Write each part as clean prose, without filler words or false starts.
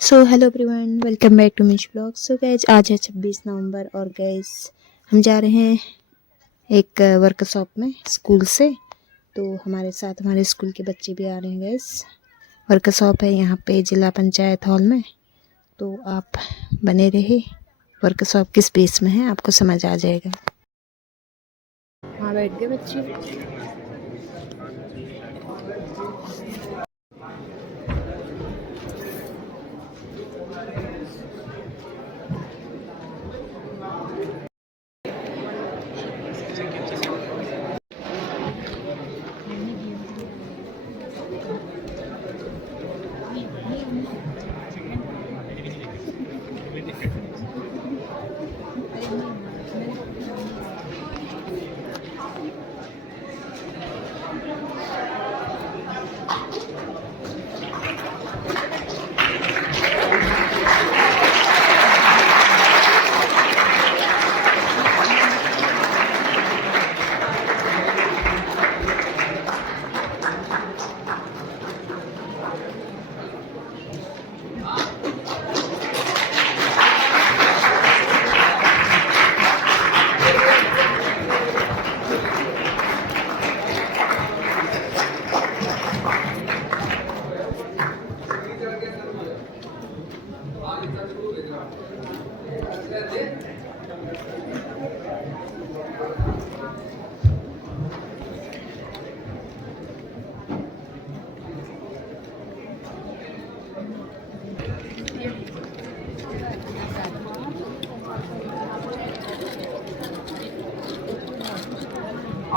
So hello everyone, welcome back to Mish blog. So guys आज है 26 नवंबर और gas हम जा रहे हैं एक वर्कशॉप में स्कूल से। तो हमारे साथ हमारे स्कूल के बच्चे भी आ रहे हैं। गैस वर्कशॉप है यहाँ पे जिला पंचायत हॉल में, तो आप बने रहे। वर्कशॉप किस बेस में है आपको समझ आ जाएगा। हाँ बैठ गए बच्चे।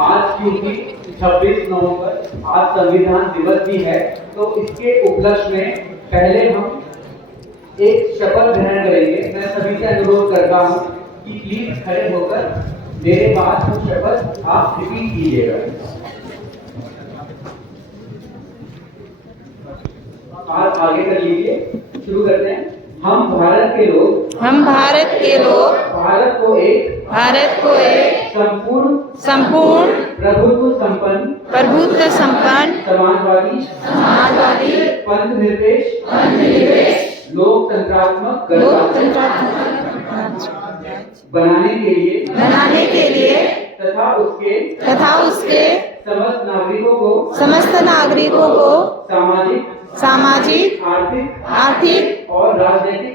आज क्योंकि 26 नवंबर आज संविधान दिवस भी है, तो इसके उपलक्ष्य में पहले हम एक शपथ ग्रहण करेंगे। मैं सभी से अनुरोध करता हूं कि प्लीज खड़े होकर मेरे बाद वो शपथ आप रिपीट कीजिएगा। आप आगे कर लीजिए। शुरू करते हैं। हम भारत के लोग भारत को एक संपूर्ण प्रभुत्व संपन्न समाजवादी पंथ निरपेक्ष लोकतंत्रात्मक बनाने के लिए तथा उसके समस्त नागरिकों को सामाजिक आर्थिक और राजनीतिक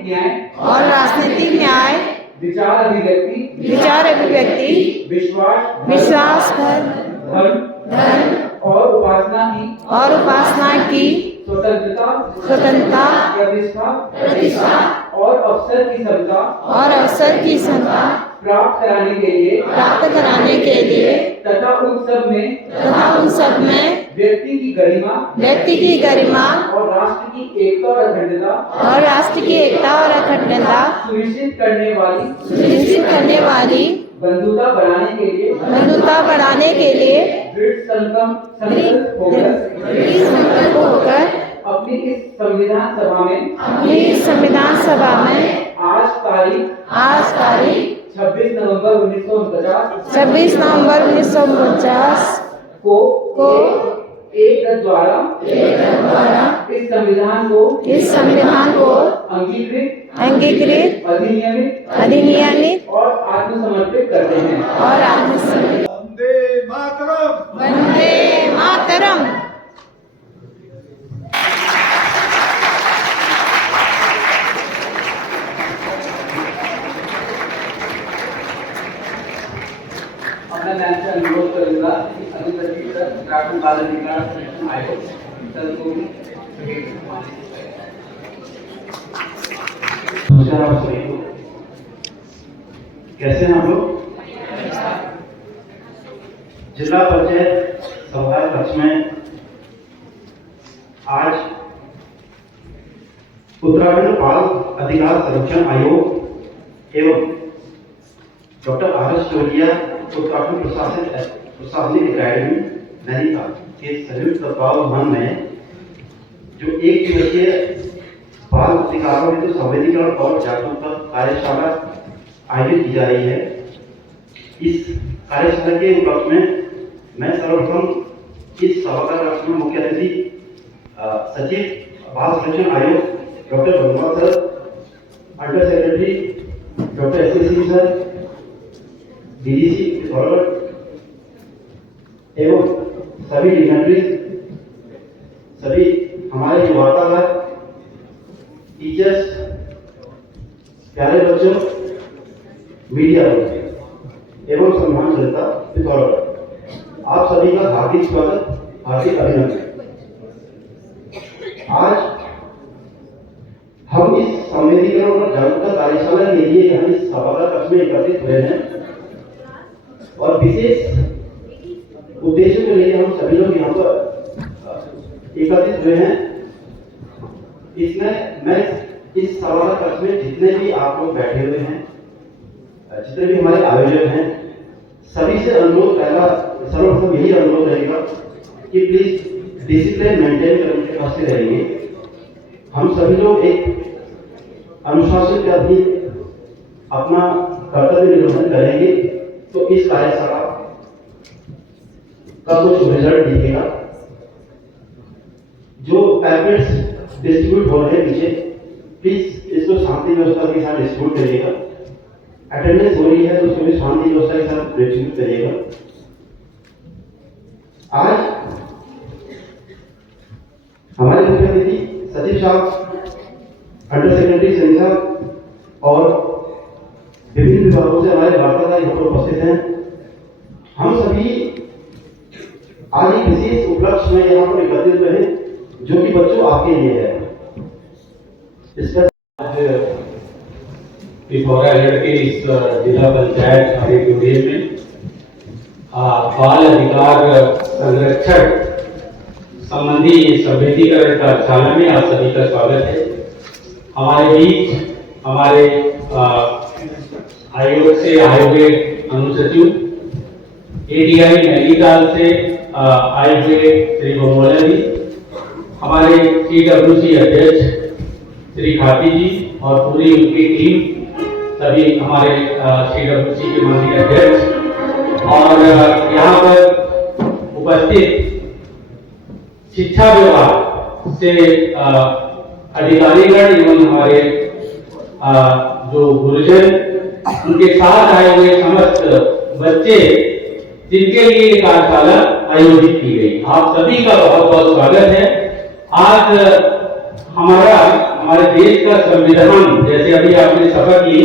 न्याय विचार अभिव्यक्ति विश्वास धर्म और उपासना की स्वतंत्रता प्रतिष्ठा और अवसर की समता प्राप्त कराने के लिए तथा उन सब में व्यक्ति की गरिमा और राष्ट्र की एकता और अखंडता सुनिश्चित करने वाली बंधुता बढ़ाने के लिए दृढ़ संकल्प होकर अपनी इस संविधान सभा में आज तारीख 26 नवंबर 1949 को एक रथ द्वारा इस संविधान को अंगीकृत अधिनियमित और आत्मसमर्पित करते हैं। वंदे मातरम। अपना ध्यान से अनुरोध करूंगा कि अधिकारी उत्तराखंड बाल अधिकार संरक्षण आयोग दल को नमस्कार। आप सभी को कैसे हैं आप लोग? जिला पंचायत सभा कक्ष में आज उत्तराखंड बाल अधिकार संरक्षण आयोग एवं डॉक्टर आर.एस. चौटिया उत्तराखंड प्रशासनिक अकादमी नैनीताल के संयुक्त तत्वावधान में जो एक दिवसीय बाल अधिकारों हेतु संवेदीकरण और जागरूकता कार्यशाला आयोजित की जा रही है। इस कार्यशाला के उपलक्ष्य में मैं सर्वप्रथम इस सभा का मुख्य अतिथि सचिव बाल संरक्षण आयोग doctor Verma sir, under secretary doctor S sir, DDC Pithoragarh एवं सभी डिग्नेटरीज, सभी हमारे जो वार्ताकार, टीचर्स, प्यारे बच्चों, मीडिया एवं सम्मान जनता पिथौरागढ़, आप सभी का हार्दिक स्वागत, हार्दिक अभिनंदन। आज हम इस संवेदीकरण और जागरूकता कार्यशाला के लिए यहाँ इस सभागार कक्ष में एकत्रित हुए हैं और विशेष उद्देश्य को लेकर हम सभी लोग यहाँ पर एकत्रित हुए हैं। इसमें मैं इस सभागार कक्ष में जितने भी आप लोग बैठे हुए हैं, जितने भी हमारे आयोजक हैं, सभी से अनुरोध, पहला सर्वप्रथम यही अनुरोध रहेगा कि प्लीज डिसिप्लिन मेंटेन करने के वास्ते रहेंगे। हम सभी लोग एक अनुशासन के अधीन अपना कर्तव्य निर्वहन करेंगे तो इस कार्यशाला का कुछ रिजल्ट दिखेगा। जो पैकेट्स डिस्ट्रीब्यूट हो रहे हैं पीछे, प्लीज इसको शांति व्यवस्था के साथ डिस्ट्रीब्यूट करिएगा। अटेंडेंस हो रही है तो उसको भी शांति व्यवस्था के साथ डिस्ट्रीब्यूट करिएगा। आज हमारे मुख्य अतिथि सचिव साहब, अंडर सेक्रेटरी सैनी साहब और विभिन्न विभागों से हमारे वार्ताकार यहाँ पर उपस्थित हैं। हम सभी आज एक विशेष उपलक्ष्य में यहाँ पर एकत्रित हुए हैं जो कि बच्चों आपके लिए है। इसका पिथौरागढ़ के इस जिला पंचायत ऑडिटोरियम में बाल अधिकार संरक्षण संबंधी संवेदीकरण कार्यशाला में आप सभी का स्वागत है। हमारे बीच हमारे आयोग से आए हुए अनुसचिव, एडीआई नैनीताल से आए हुए श्री बमोला जी, हमारे सीडब्ल्यूसी अध्यक्ष श्री खाती जी और पूरी उनकी टीम, सभी हमारे सीडब्ल्यूसी के माननीय अध्यक्ष और यहाँ पर उपस्थित शिक्षा विभाग से अधिकारीगण एवं हमारे जो गुरुजन, उनके साथ आए हुए समस्त बच्चे जिनके लिए कार्यशाला आयोजित की गई, आप सभी का बहुत बहुत स्वागत है। आज हमारे देश का संविधान, जैसे अभी आपने शपथ ली,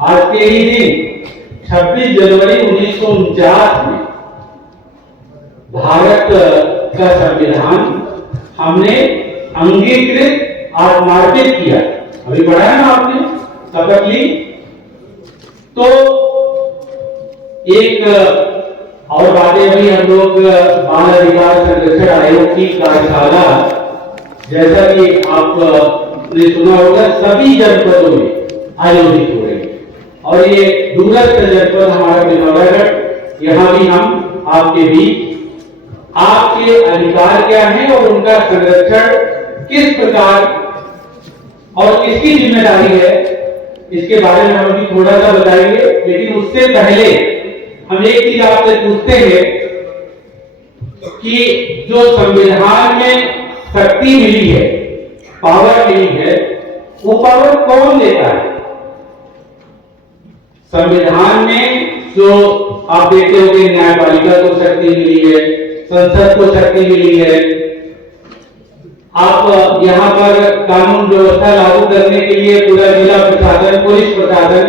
आज के ही दिन 26 जनवरी 1949 में भारत का संविधान हमने अंगीकृत और मार्जित किया। अभी पढ़ा है ना आपने, शपथ ली। तो एक और बातें भी हम लोग बाल अधिकार संरक्षण आयोग की कार्यशाला, जैसा कि आपने सुना होगा, सभी जनपदों में आयोजित हो रही है और ये दूरस्थ जनपद हमारा पिथौरागढ़, यहाँ भी हम आपके बीच आपके अधिकार क्या है और उनका संरक्षण किस प्रकार और किसकी जिम्मेदारी है, इसके बारे में हम अभी थोड़ा सा बताएंगे। लेकिन उससे पहले हम एक चीज आपसे पूछते हैं कि जो संविधान में शक्ति मिली है, पावर मिली है, वो पावर कौन देता है? संविधान में जो आप देखते हो कि न्यायपालिका को शक्ति मिली है, संसद को शक्ति मिली है, आप यहाँ पर कानून व्यवस्था लागू करने के लिए पूरा जिला प्रशासन, पुलिस प्रशासन,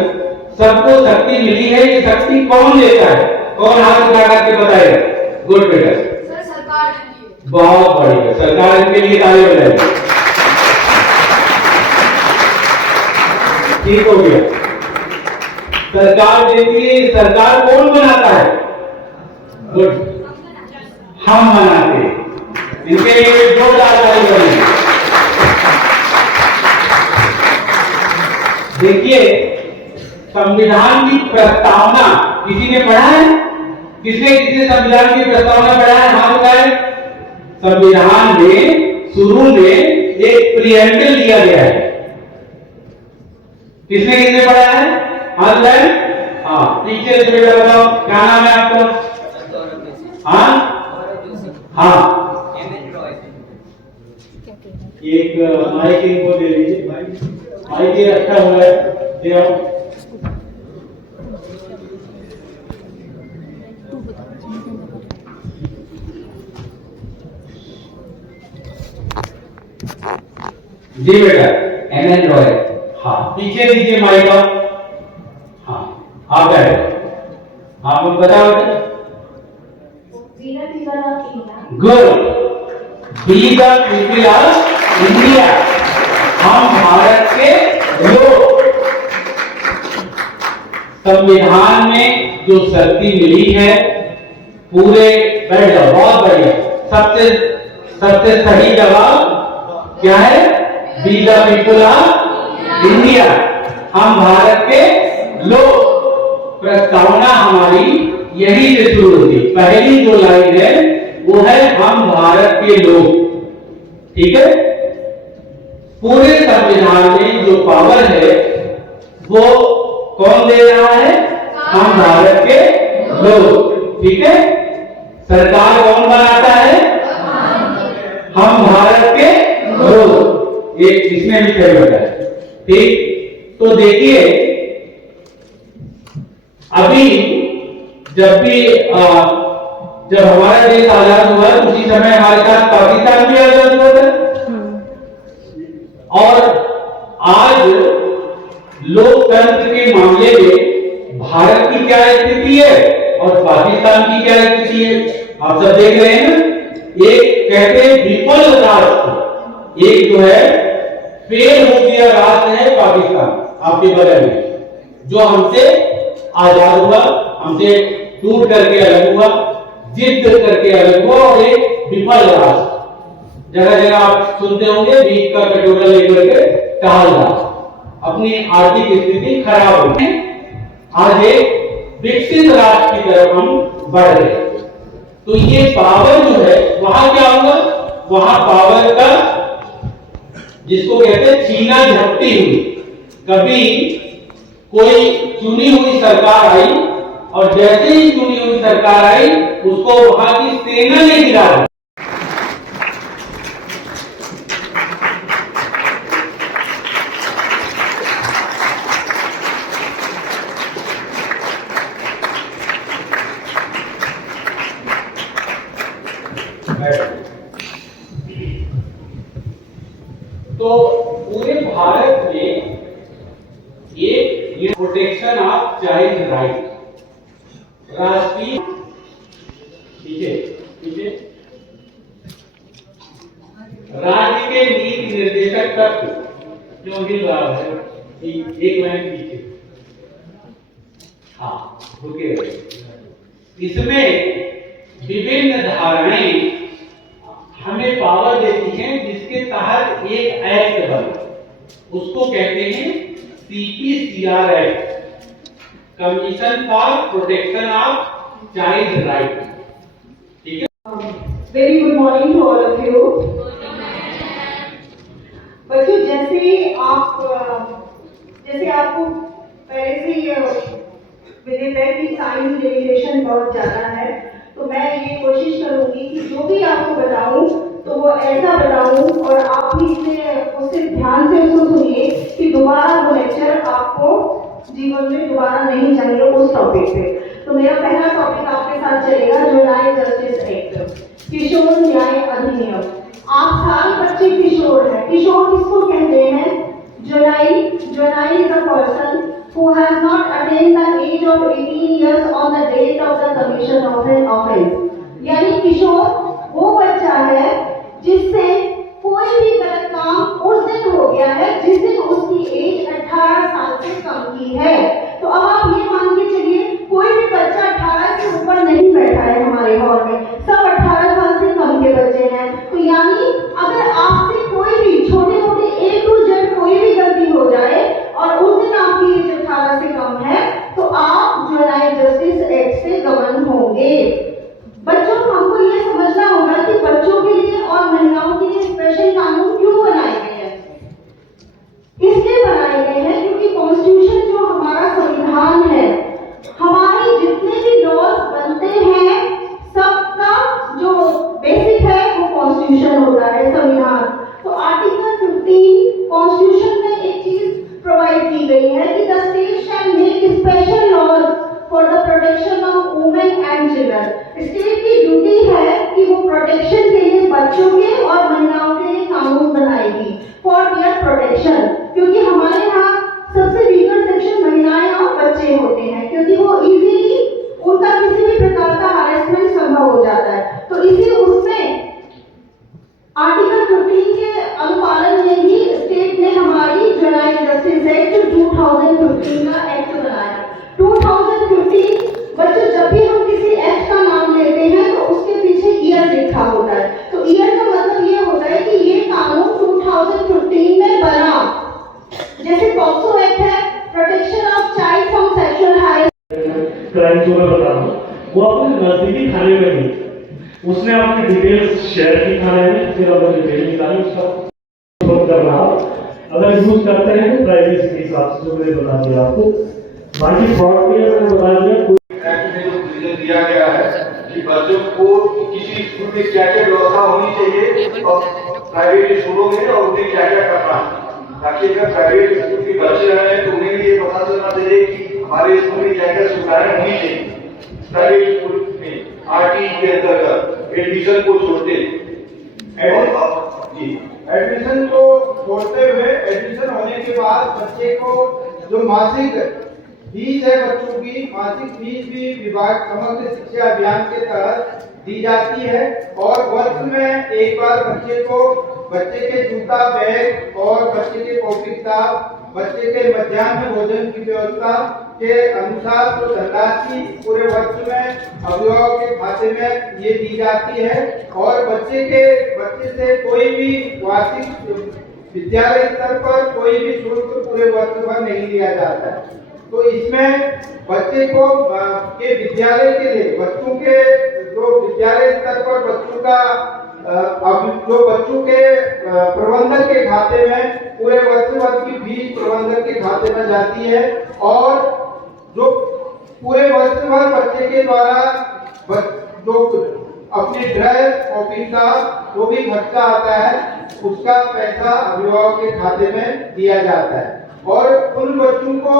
सबको शक्ति मिली है। ये शक्ति कौन देता है? कौन हाथ उठा करके बताएगा? गुड बेटा, सरकार देती है। बहुत बढ़िया, सरकार इनके लिए ताली बजाएगी। ठीक हो गया, सरकार देती है। सरकार कौन बनाता है? गुड, हम बनाते हैं। इनके लिए जोरदार ताली बजाएंगे। देखिए, संविधान की प्रस्तावना किसी ने पढ़ा है? किसने संविधान की प्रस्तावना पढ़ा है? हाथ उठाएं। संविधान में शुरू में एक प्रिएम्बल दिया गया है। किसने पढ़ा है? हाथ उठाएं। हाँ, पीछे से बेटा बताओ, क्या नाम है आपका? हाँ हाँ, एक माइक इनको दे दीजिए, माइक ये रखा हुआ है, दे आओ। जी बेटा, MN रॉय। हाँ पीछे दीजिए माइक आप। हाँ आप बैठो, आप लोग बताओ बेटा। Good, be the people of India, हम भारत के लोग। संविधान में जो शक्ति मिली है पूरे, बैठ जाओ, बहुत बढ़िया। सबसे सही जवाब क्या है? Be the people of India, हम भारत के लोग। प्रस्तावना हमारी यही से शुरू होती। पहली जो लाइन है वो है हम भारत के लोग, ठीक है। पूरे संविधान में जो पावर है वो कौन दे रहा है? हम भारत के लोग, ठीक है। सरकार कौन बनाता है? हम भारत के लोग। एक इसमें भी सही होता है, ठीक। तो देखिए अभी जब हमारा देश आजाद हुआ उसी समय हमारे साथ पाकिस्तान भी आजाद हुआ था। और आज लोकतंत्र के मामले में भारत की क्या स्थिति है और पाकिस्तान की क्या स्थिति है, आप सब देख रहे हैं ना। एक कहते हैं विफल राष्ट्र, एक जो है फेल हो गया राष्ट्र है पाकिस्तान आपके बगल में, जो हमसे आजाद हुआ, हमसे टूट करके अलग हुआ, जिद करके अलग हुआ, और एक विफल राष्ट्र। जगह जगह आप सुनते होंगे बीच का कटोरा लेकर के टहल रहा, अपनी आर्थिक स्थिति खराब हो गई। आज एक विकसित राष्ट्र की तरफ हम बढ़ रहे हैं। तो ये पावर जो है वहां क्या होगा? वहां पावर का जिसको कहते हैं छीना झपटी हुई। कभी कोई चुनी हुई सरकार आई और जैसे ही चुनी हुई सरकार आई उसको वहां की सेना ने गिरा दिया। तो पूरे भारत में एक प्रोटेक्शन ऑफ चाइल्ड राइट, राष्ट्रीय राज्य के नीति निर्देशक तत्व जो हिल रहा है, एक लाइन पीछे, हाँ रुके। इसमें विभिन्न धाराएं हमें पावर देती हैं जिसके तहत एक एक्ट बना, उसको कहते हैं CPCR act, commission for protection of child right, ठीक है। Very good morning to all of you. बच्चों जैसे आपको पहले से ही विदित है कि साइंस लिमिटेशन बहुत ज्यादा है, तो मैं ये कोशिश करूंगी कि जो भी आपको बताऊं तो वो ऐसा बताऊं और आप भी उससे ध्यान से उसको सुनिए कि दोबारा वो लेक्चर आपको जीवन में दोबारा नहीं चाहिए उस टॉपिक पे। तो मेरा पहला टॉपिक आपके साथ चलेगा जुवेनाइल जस्टिस एक्ट, किशोर न्याय अधिनियम। आप सारे बच्चे किशोर हैं। किशोर किसको कहते हैं? Juvenile is a person who has not attained the age of 18 years on the date of the commission of an offense। यानी किशोर वो बच्चा है जिससे कोई भी गलत काम उस दिन हो गया है जिस दिन उसकी एज 18 साल से कम की है। तो अब आप ये मान के चलिए कोई भी बच्चा 18 से ऊपर नहीं बैठा है हमारे हॉल में, सब 18 साल से कम के बच्चे हैं। तो यानी अगर आपसे कोई भी छोटे मोटे A to Z कोई भी गलती हो जाए और उस दिन आपकी एज 18 से कम है तो आप जुवेनाइल जस्टिस एक्ट से गवर्न होंगे। बच्चों हमको ये समझना होगा कि बच्चों के लिए और महिलाओं के लिए प्रोटेक्शन, क्योंकि हमारे यहाँ सबसे वीकर सेक्शन महिलाएं और बच्चे होते हैं, क्योंकि वो इजीली उनका किसी भी प्रकार का हैरेसमेंट संभव हो जाता है। तो इसी उसमें आर्टिकल 15 के अनुपालन में ही स्टेट ने हमारी जुवेनाइल जस्टिस एक्ट 2015 का एक्ट बनाया। 2015 बच्चों, जब भी हम किसी एक्ट का नाम लेते हैं तो उसके पीछे ईयर लिखा होता है। तो ईयर का मतलब ये होता है कि ये कानून 2015 में बना। जैसे पॉक्सो एक्ट है, protection of child from sexual harassment, crime जो मैं बता रहा हूँ वो अपने नजदीकी थाने में ही उसने अपनी डिटेल्स शेयर की थाने में, फिर अपनी डिटेल निकाली उसका कर रहा। अगर यूज करते हैं तो प्राइवेसी के हिसाब से जो मैंने बता दिया आपको, बाकी फ्रॉड के लिए मैंने बता दिया। एक्ट में जो प्रोविजन दिया गया है कि बच्चों को किसी स्कूल में क्या क्या व्यवस्था होनी चाहिए और प्राइवेट स्कूलों में और उन्हें क्या क्या करना है, ताकि अगर प्राइवेट स्कूल के बच्चे हैं तो उन्हें ये पता चलना चाहिए कि हमारे स्कूल में क्या क्या सुविधाएं होनी चाहिए। प्राइवेट स्कूल में आरटी के अंतर्गत एडमिशन को छोड़ते एडमिशन को छोड़ते हुए एडमिशन होने के बाद बच्चे को जो मासिक फीस है, बच्चों की मासिक फीस भी विभाग समग्र शिक्षा अभियान के तहत दी जाती है। और वर्ष में एक बार बच्चे के जूता, बैग और बच्चे के कॉपी किताब, बच्चे के मध्याह्न भोजन की व्यवस्था के अनुसार तो धनराशि पूरे वर्ष में अभिभावक के खाते में ये दी जाती है। और बच्चे से कोई भी वार्षिक विद्यालय स्तर पर कोई भी शुल्क पूरे वर्ष भर नहीं लिया जाता है। तो इसमें बच्चे को के विद्यालय के लिए बच्चों के जो विद्यालय स्तर पर बच्चों का जो बच्चों के प्रबंधक के खाते में पूरे वर्ष भर की फीस प्रबंधक के खाते में जाती है। और जो पूरे वर्ष भर बच्चे के द्वारा जो अपने ड्रेस, कॉपी का जो भी खर्चा आता है उसका पैसा अभिभावक के खाते में दिया जाता है। और उन बच्चों को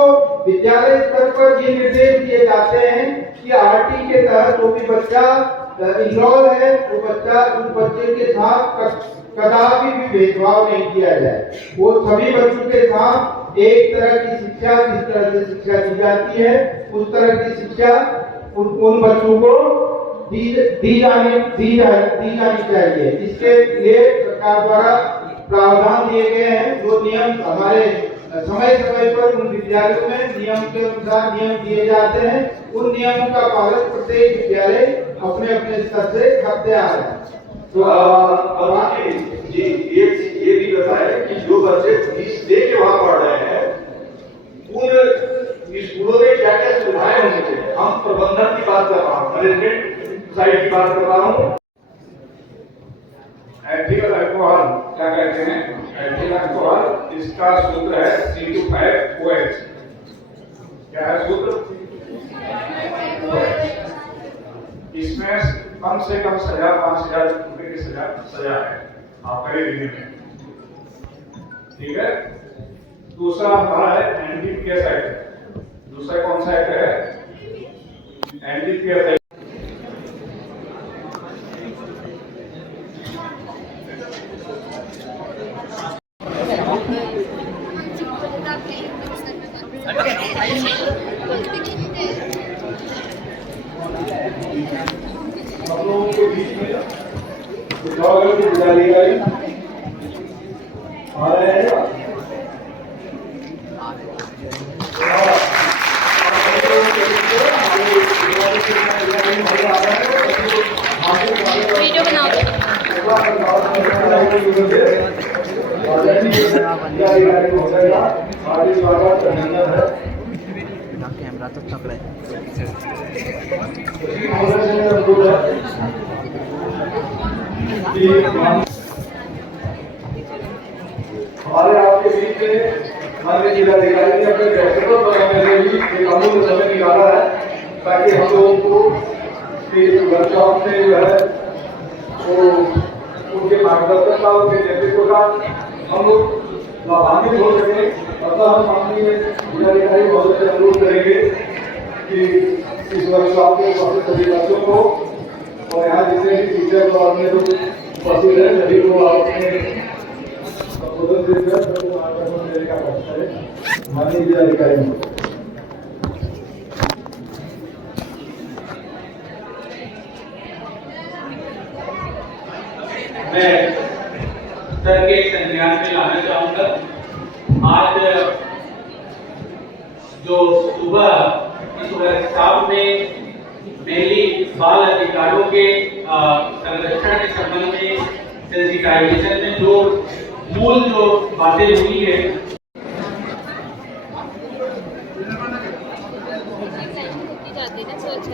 विद्यालय स्तर पर ये निर्देश दिए जाते हैं कि आरटी के तहत जो भी बच्चा इनरोल है वो बच्चा उस बच्चे के साथ कदापि भी भेदभाव नहीं किया जाए। वो सभी बच्चों के साथ एक तरह की शिक्षा, जिस तरह से शिक्षा दी जाती है उस तरह की शिक्षा उन बच्चों को दी जानी चाहिए। इसके लिए सरकार द्वारा प्रावधान दिए गए हैं। जो नियम हमारे समय समय पर उन विद्यालयों में नियम के अनुसार नियम दिए जाते हैं, उन नियमों का पालन प्रत्येक विद्यालय अपने अपने स्तर से करते आ रहे हैं। तो ये भी बताएं कि जो बच्चे फीस दे के वहां पढ़ रहे हैं उन स्कूलों में क्या क्या सुविधाएं होनी चाहिए। हम प्रबंधन की बात कर रहा हूँ, मैनेजमेंट साइड की बात कर रहा हूँ। एथिकल अल्कोहल क्या कहते हैं? एथिकल अल्कोहल, इसका सूत्र है C25OH। क्या है सूत्र? इसमें कम से कम सजा 5,000 रुपए की सजा है आपका देने में, ठीक है। दूसरा हमारा है एनडीपीएस एक्ट। दूसरा कौन सा एक्ट है? NDPS act. हम लोगों के बीच में वीडियो बनाओ। कैमरा तो पकड़े। हमारे आपके बीच में हमारे जिलाधिकारी ने अपने फैसलों बनाने के लिए एक अमूल्य समय निकाला है, ताकि हम लोगों को वर्कशॉप में जो है वो उनके मार्गदर्शन का, उनके नेतृत्व का हम लोग लाभान्वित हो सके। अतः हम माननीय जिलाधिकारी महोदय से अनुरोध करेंगे कि इस वर्कशॉप में उपस्थित सभी बच्चों को और यहाँ जितने भी टीचर और अन्य लोग उपस्थित हैं सभी को अपने स्वतंत्र सबको मार्गदर्शन देने का प्रयास करें। माननीय जिलाधिकारी मैं सर के संज्ञान में लाना चाहूंगा। आज जो सुबह इस वर्कशॉप में मेनली बाल अधिकारों के संरक्षण के संबंध में सेंसिटाइजेशन में जो मूल जो बातें हुई है, जाती है ना स्वच्छ